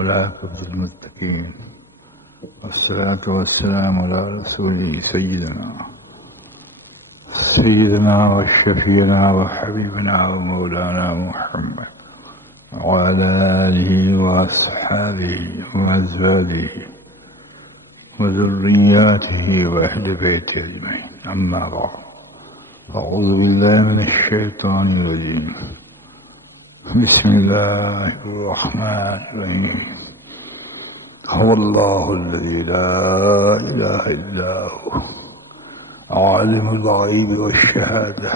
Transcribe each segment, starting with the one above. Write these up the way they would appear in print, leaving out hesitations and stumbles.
والعاقبة للمتقين، والصلاة والسلام على رسوله سيدنا وشفينا وحبيبنا ومولانا محمد وعلى آله وأصحابه وأزواجه وذرياته وأهل بيته أجمعين. أما بعد، أعوذ بالله من الشيطان الرجيم. بسم الله الرحمن الرحيم. هو الله الذي لا إله إلا هو عالم الغيب والشهادة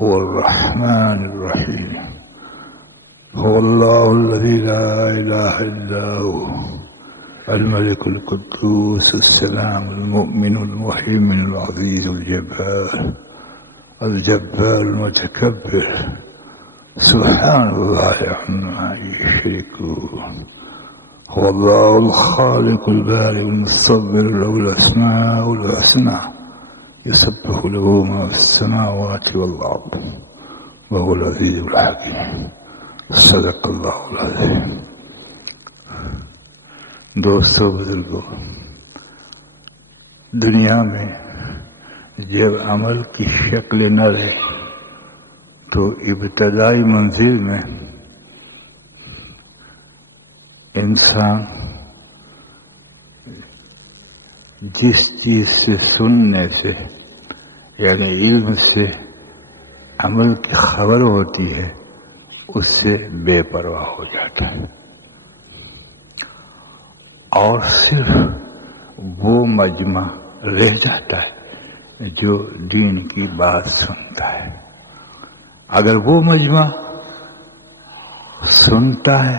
هو الرحمن الرحيم. هو الله الذي لا إله إلا هو الملك القدوس السلام المؤمن المهيمن العزيز الجبار المتكبر سبحان الله عما يشركون. هو الله الخالق البارئ المصور له الأسماء الحسنى يسبح له ما في السماوات والأرض وهو العزيز الحكيم. صدق اللہ العظیم. دوستو بزرگوں، دنیا میں جب عمل کی شکل نہ رہے تو ابتدائی منزل میں انسان جس چیز سے سننے سے یعنی علم سے عمل کی خبر ہوتی ہے اس سے بے پرواہ ہو جاتا ہے اور صرف وہ مجمع رہ جاتا ہے جو دین کی بات سنتا ہے. اگر وہ مجمع سنتا ہے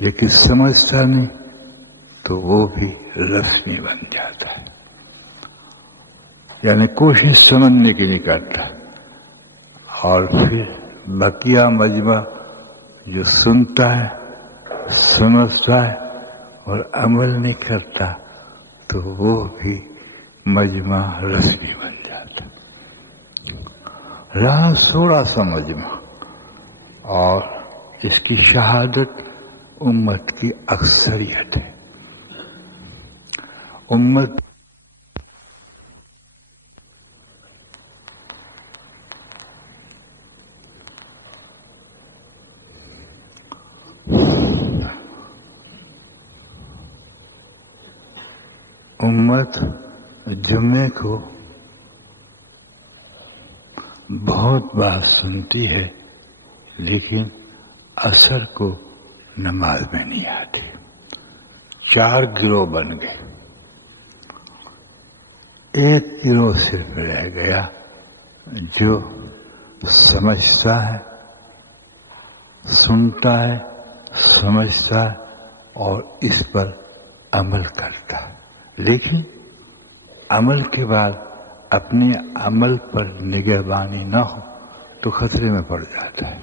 لیکن سمجھتا نہیں تو وہ بھی رسمی بن جاتا ہے، یعنی کوشش سمجھنے کی نہیں کرتا. اور پھر بقیہ مجمع جو سنتا ہے سمجھتا ہے اور عمل نہیں کرتا تو وہ بھی مجمع رسمی بن جاتا. رہا تھوڑا سا مجمع اور اس کی شہادت امت کی اکثریت ہے. امت جمعے کو بہت بار سنتی ہے لیکن اثر کو نماز میں نہیں آتی. 4 گروہ بن گئے، ایک گروہ صرف رہ گیا جو سمجھتا ہے، سنتا ہے، سمجھتا ہے اور اس پر عمل کرتا ہے، لیکن عمل کے بعد اپنے عمل پر نگہبانی نہ ہو تو خطرے میں پڑ جاتا ہے.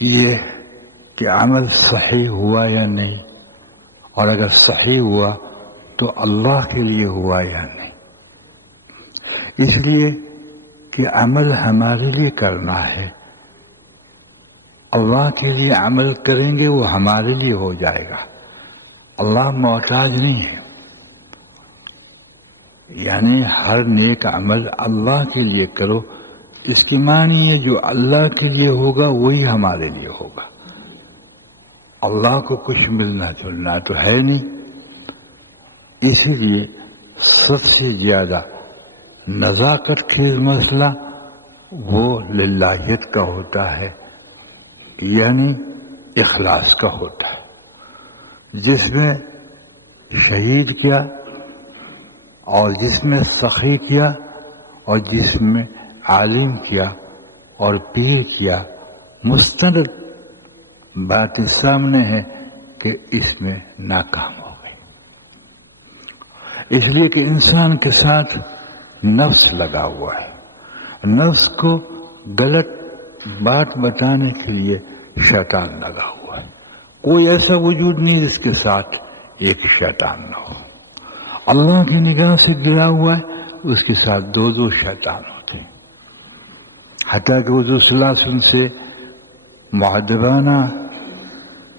یہ کہ عمل صحیح ہوا یا نہیں، اور اگر صحیح ہوا تو اللہ کے لیے ہوا یا نہیں. اس لیے کہ عمل ہمارے لیے کرنا ہے. اللہ کے لیے عمل کریں گے وہ ہمارے لیے ہو جائے گا. اللہ محتاج نہیں ہے، یعنی ہر نیک عمل اللہ کے لیے کرو. اس کی معنی ہے جو اللہ کے لیے ہوگا وہی ہمارے لیے ہوگا. اللہ کو کچھ ملنا جلنا تو ہے نہیں. اسی لیے سب سے زیادہ نزاکت خیز مسئلہ وہ للہیت کا ہوتا ہے، یعنی اخلاص کا ہوتا ہے، جس میں شہید کیا اور جس میں سخی کیا اور جس میں عالم کیا اور پیر کیا. مستند باتیں سامنے ہے کہ اس میں ناکام ہو گئی. اس لیے کہ انسان کے ساتھ نفس لگا ہوا ہے. نفس کو غلط بات بتانے کے لیے شیطان لگا ہوا ہے. کوئی ایسا وجود نہیں جس کے ساتھ ایک شیطان نہ ہو. اللہ کی نگاہ سے گرا ہوا ہے اس کے ساتھ 2 شیطان ہوتے ہیں. حتیٰ کہ حضور صلی اللہ علیہ وسلم سے معدبانہ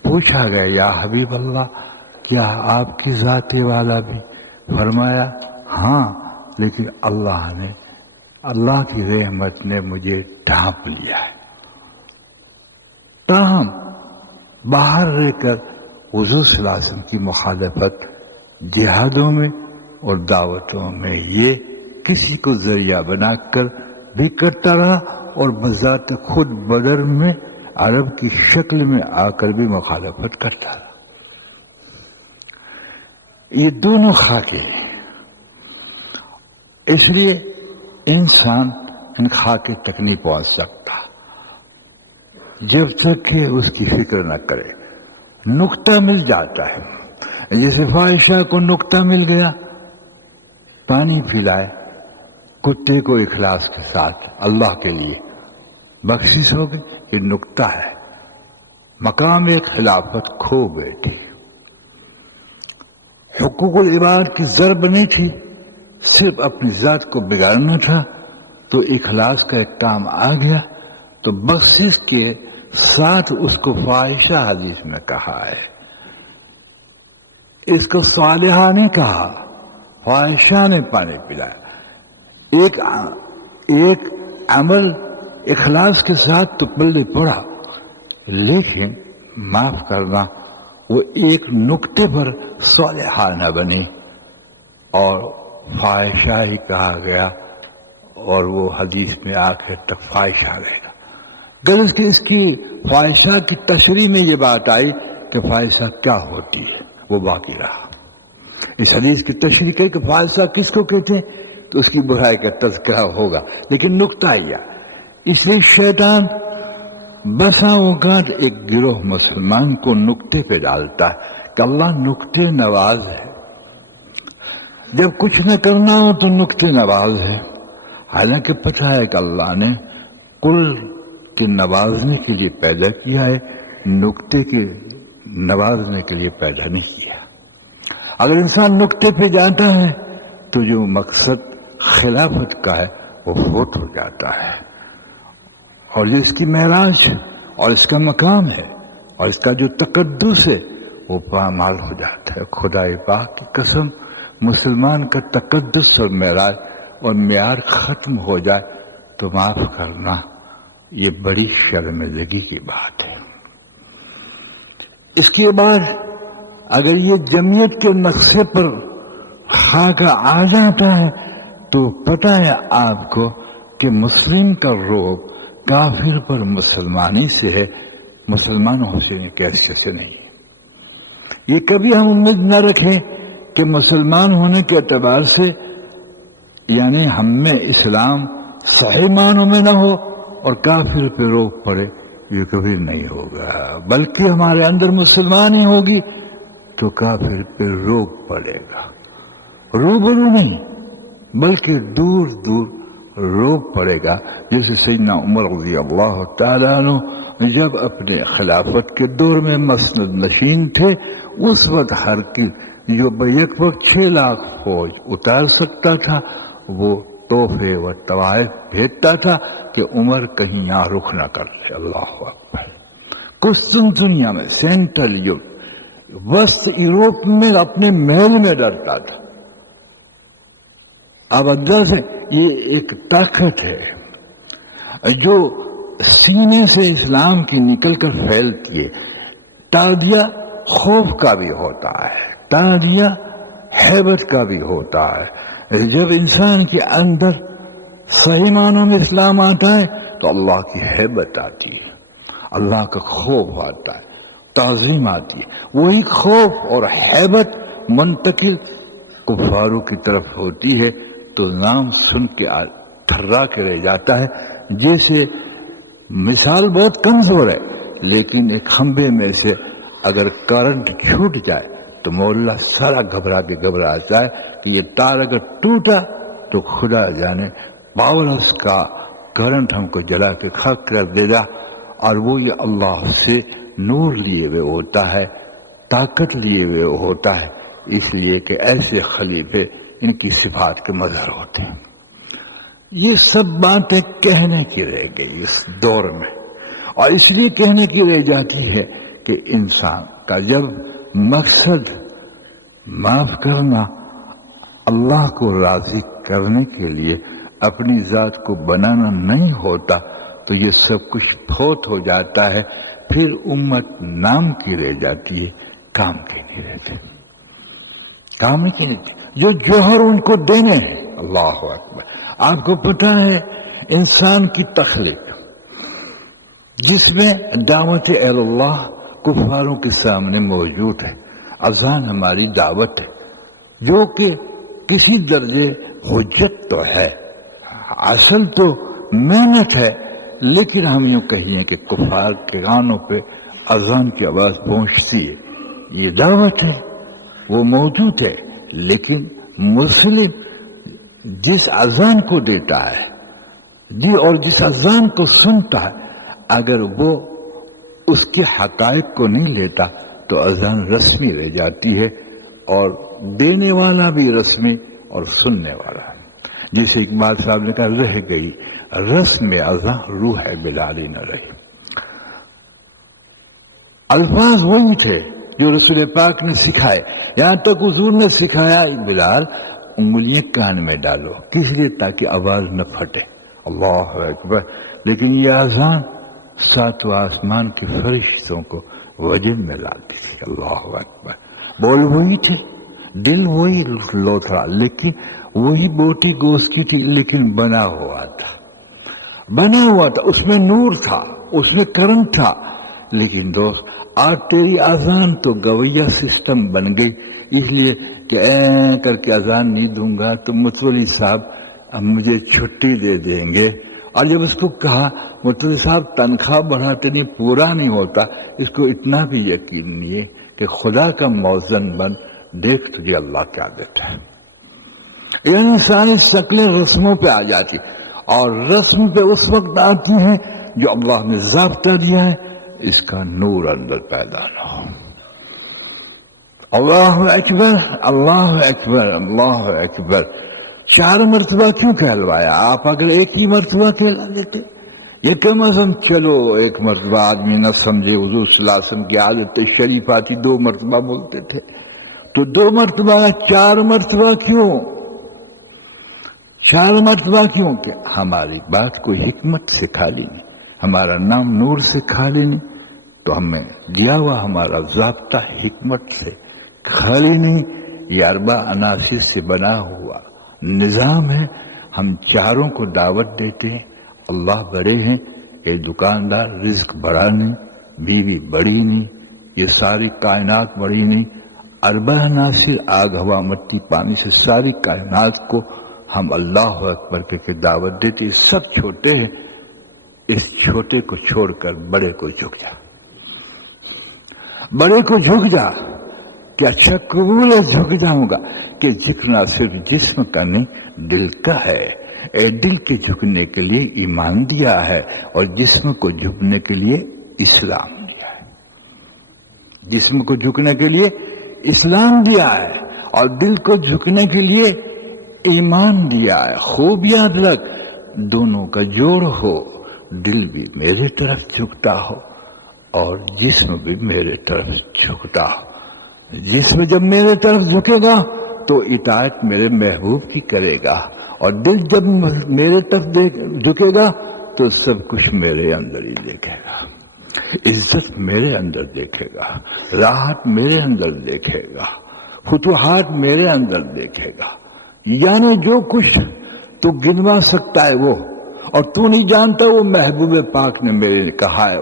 پوچھا گیا یا حبیب اللہ کیا آپ کی ذات والا بھی؟ فرمایا ہاں، لیکن اللہ کی رحمت نے مجھے ڈھانپ لیا ہے۔ تاہم باہر رہ کر حضور صلی اللہ علیہ وسلم کی مخالفت جہادوں میں اور دعوتوں میں یہ کسی کو ذریعہ بنا کر بھی کرتا رہا، اور بذات خود بدر میں عرب کی شکل میں آ کر بھی مخالفت کرتا رہا۔ یہ دونوں خاکے ہیں، اس لیے انسان ان خاکے تک نہیں پہنچ سکتا جب تک کہ اس کی فکر نہ کرے۔ نقطہ مل جاتا ہے، جیسے فاحشہ کو نقطہ مل گیا، پانی پلائے کتے کو اخلاص کے ساتھ اللہ کے لیے، بخشش ہو گئی، یہ نقطہ ہے۔ مقام خلافت کھو گئے تھے، حقوق العباد کی ضرب نہیں تھی، صرف اپنی ذات کو بگاڑنا تھا، تو اخلاص کا ایک کام آ گیا، تو بخشش کے ساتھ اس کو فاحشہ حدیث میں کہا ہے، اس کو صالحہ نے کہا، فاحشہ نے پانی پلایا۔ ایک عمل اخلاص کے ساتھ تو پلے پڑا، لیکن معاف کرنا وہ ایک نقطے پر صالحہ نہ بنے اور فاحشہ ہی کہا گیا، اور وہ حدیث میں آخر تک فاحشہ رہے گا۔ غرض کہ اس کی فاحشہ کی تشریح میں یہ بات آئی کہ فاحشہ کیا ہوتی ہے، وہ باقی رہا۔ اس حدیث کی تشریح کر کہ فاحشہ کس کو کہتے ہیں تو اس کی برائی کا تذکرہ ہوگا، لیکن نقطہ یہ، اس لیے شیطان بسا اوقات ایک گروہ مسلمان کو نقطے پہ ڈالتا ہے کہ اللہ نقطے نواز ہے، جب کچھ نہ کرنا ہو تو نقطے نواز ہے، حالانکہ پتہ ہے کہ اللہ نے کل کے نوازنے کے لیے پیدا کیا ہے، نقطے کے نوازنے کے لیے پیدا نہیں کیا۔ اگر انسان نقطے پہ جاتا ہے تو جو مقصد خلافت کا ہے وہ فوت ہو جاتا ہے، اور جو اس کی معراج اور اس کا مقام ہے اور اس کا جو تقدس ہے وہ پامال ہو جاتا ہے۔ خدا پاک کی قسم، مسلمان کا تقدس اور معراج اور معیار ختم ہو جائے تو معاف کرنا یہ بڑی شرمندگی کی بات ہے۔ اس کے بعد اگر یہ جمعیت کے نقشے پر خاکہ آ جاتا ہے تو پتہ ہے آپ کو کہ مسلم کا روگ کافر پر مسلمانی سے ہے، مسلمان ہونے کی حیثیت سے نہیں ہے۔ یہ کبھی ہم امید نہ رکھیں کہ مسلمان ہونے کے اعتبار سے یعنی ہم میں اسلام صحیح معنوں میں نہ ہو اور کافر پہ روک پڑے، یہ کبھی نہیں ہوگا، بلکہ ہمارے اندر مسلمانی ہوگی تو کافر پہ روک پڑے گا، روبرو نہیں بلکہ دور دور روک پڑے گا۔ جیسے سیدنا عمر رضی اللہ تعالیٰ عنہ جب اپنے خلافت کے دور میں مسند نشین تھے، اس وقت ہر کی جو بیک وقت 6 لاکھ فوج اتار سکتا تھا وہ تحفے و تحائف بھیجتا تھا کہ عمر کہیں یہاں رخ نہ کر لے۔ اللہ اکبر۔ قسطنطنیہ میں سینٹرل وسط یورپ میں اپنے محل میں ڈرتا تھا۔ اب اندر سے یہ ایک طاقت ہے جو سینے سے اسلام کی نکل کر پھیلتی ہے۔ تعدیہ خوف کا بھی ہوتا ہے، تعدیہ ہیبت کا بھی ہوتا ہے۔ جب انسان کے اندر صحیح معنوں میں اسلام آتا ہے تو اللہ کی ہیبت آتی ہے، اللہ کا خوف آتا ہے، تعظیم آتی ہے۔ وہی خوف اور ہیبت منتقل کفاروں کی طرف ہوتی ہے تو نام سن کے تھرا کے رہ جاتا ہے۔ جیسے مثال بہت کمزور ہے لیکن ایک کھمبے میں سے اگر کرنٹ چھوٹ جائے تو محلہ سارا گھبرا جاتا ہے کہ یہ تار اگر ٹوٹا تو خدا جانے پاورس کا کرنٹ ہم کو جلا کے خاک کر دے گا، اور وہ یہ اللہ سے نور لیے ہوئے ہوتا ہے، طاقت لیے ہوئے ہوتا ہے، اس لیے کہ ایسے خلیفے ان کی صفات کے مظہر ہوتے ہیں۔ یہ سب باتیں کہنے کی رہ گئی اس دور میں، اور اس لیے کہنے کی رہ جاتی ہے کہ انسان کا جب مقصد معاف کرنا اللہ کو راضی کرنے کے لیے اپنی ذات کو بنانا نہیں ہوتا تو یہ سب کچھ فوت ہو جاتا ہے. پھر امت نام کی رہ جاتی ہے, کام کی نہیں رہتے. کام کی نہیں رہتی. جو جوہر ان کو دینے ہیں. اللہ اکبر. آپ کو پتہ ہے انسان کی تخلیق جس میں دعوت اللہ کفاروں کے سامنے موجود ہے. اذان ہماری دعوت ہے جو کہ کسی درجے حجت تو ہے, اصل تو محنت ہے, لیکن ہم یوں کہیے کہ کفار کے کانوں پہ اذان کی آواز پہنچتی ہے. یہ دعوت ہے, وہ موجود ہے. لیکن مسلم جس اذان کو دیتا ہے جی اور جس اذان کو سنتا ہے, اگر وہ اس کے حقائق کو نہیں لیتا تو اذان رسمی رہ جاتی ہے, اور دینے والا بھی رسمی اور سننے والا. جسے اقبال صاحب نے کہا رہ گئی رسم اذان روح بلالی نہ رہی. الفاظ وہی تھے جو رسول پاک نے سکھائے. یہاں تک حضور نے سکھایا بلال انگلیاں کان میں ڈالو, کس لیے؟ تاکہ آواز نہ پھٹے. اللہ اکبر. لیکن یہ اذان ساتوں آسمان کے فرشتوں کو وجن میں لاتی تھی. اللہ اکبر. بول وہی تھے, دل وہی لوتھڑا, لیکن وہی بوٹی گوشت کی تھی, لیکن بنا ہوا تھا. بنا ہوا تھا, اس میں نور تھا, اس میں کرنٹ تھا. لیکن دوست آج تیری اذان تو گویا سسٹم بن گئی, اس لیے کہ کر کے اذان نہیں دوں گا تو متولی صاحب مجھے چھٹی دے دیں گے. اور جب اس کو کہا متولی صاحب تنخواہ بڑھاتے نہیں, پورا نہیں ہوتا, اس کو اتنا بھی یقین نہیں ہے کہ خدا کا موزن بن, دیکھ تجھے اللہ کیا دیتا ہے. یعنی ساری شکلیں رسموں پہ آ جاتی, اور رسم پہ اس وقت آتی ہیں جو اللہ نے ضابطہ دیا ہے, اس کا نور اندر پیدا نہ ہو. اللہ اکبر, اللہ اکبر, اللہ اکبر. 4 مرتبہ کیوں کہلوایا؟ آپ اگر ایک ہی مرتبہ کہلا دیتے, یہ کم از کم چلو ایک مرتبہ آدمی نہ سمجھے, حضور صلی اللہ علیہ وسلم کی عادت شریف آتی 2 مرتبہ بولتے تھے, تو 2 مرتبہ 4 مرتبہ کیوں؟ 4 مرتبہ کیوں؟ کہ ہماری بات کو حکمت سکھا لینی, ہمارا نام نور سکھا لینی, تو ہمیں دیا ہوا ہمارا ضابطہ حکمت سے خالی نہیں, یہ 4 عناصر سے بنا ہوا نظام ہے. ہم چاروں کو دعوت دیتے ہیں. اللہ بڑے ہیں, یہ دکاندار رزق بڑا نہیں, بیوی بڑی نہیں, یہ ساری کائنات بڑی نہیں. 4 عناصر آگ ہوا مٹی پانی سے ساری کائنات کو ہم اللہ اکبر کے دعوت دیتے. سب چھوٹے ہیں, اس چھوٹے کو چھوڑ کر بڑے کو جھک جا, بڑے کو جھک جا. کہ اچھا قبول ہے, جھک جاؤں گا. کہ جھکنا صرف جسم کا نہیں دل کا ہے. اے دل کے جھکنے کے لیے ایمان دیا ہے, اور جسم کو جھکنے کے لیے اسلام دیا ہے. جسم کو جھکنے کے لیے اسلام دیا ہے, اور دل کو جھکنے کے لیے ایمان دیا ہے. خوب یاد رکھ, دونوں کا جوڑ ہو, دل بھی میرے طرف جھکتا ہو اور جسم بھی میرے طرف جھکتا ہو. جسم جب میرے طرف جھکے گا تو اطاعت میرے محبوب کی کرے گا, اور دل جب میرے طرف جھکے گا تو سب کچھ میرے اندر ہی دیکھے گا. عزت میرے اندر دیکھے گا, راحت میرے اندر دیکھے گا, فتوحات میرے اندر دیکھے گا. یعنی جو کچھ تو گنوا سکتا ہے وہ, اور تو نہیں جانتا وہ محبوب پاک نے میرے کہا ہے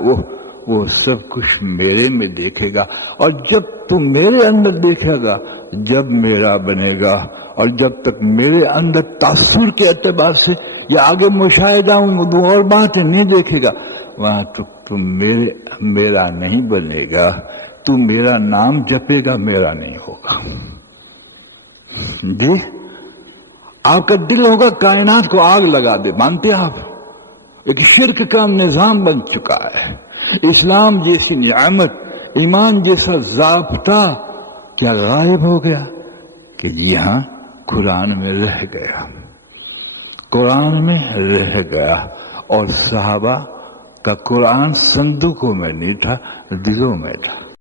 وہ سب کچھ میرے میں دیکھے گا. اور جب تو میرے اندر دیکھے گا, جب میرا بنے گا, اور جب تک میرے اندر تاثر کے اعتبار سے یا آگے مشاہدہ اور باتیں نہیں دیکھے گا, وہاں تک تو میرا نہیں بنے گا. تو میرا نام جپے گا, میرا نہیں ہوگا. جی آپ کا دل ہوگا کائنات کو آگ لگا دے, مانتے آپ؟ ایک شرک کا نظام بن چکا ہے. اسلام جیسی نعمت, ایمان جیسا ضابطہ کیا غائب ہو گیا؟ کہ جی ہاں, قرآن میں رہ گیا, قرآن میں رہ گیا. اور صحابہ کا قرآن صندوقوں میں نہیں تھا, دلوں میں تھا.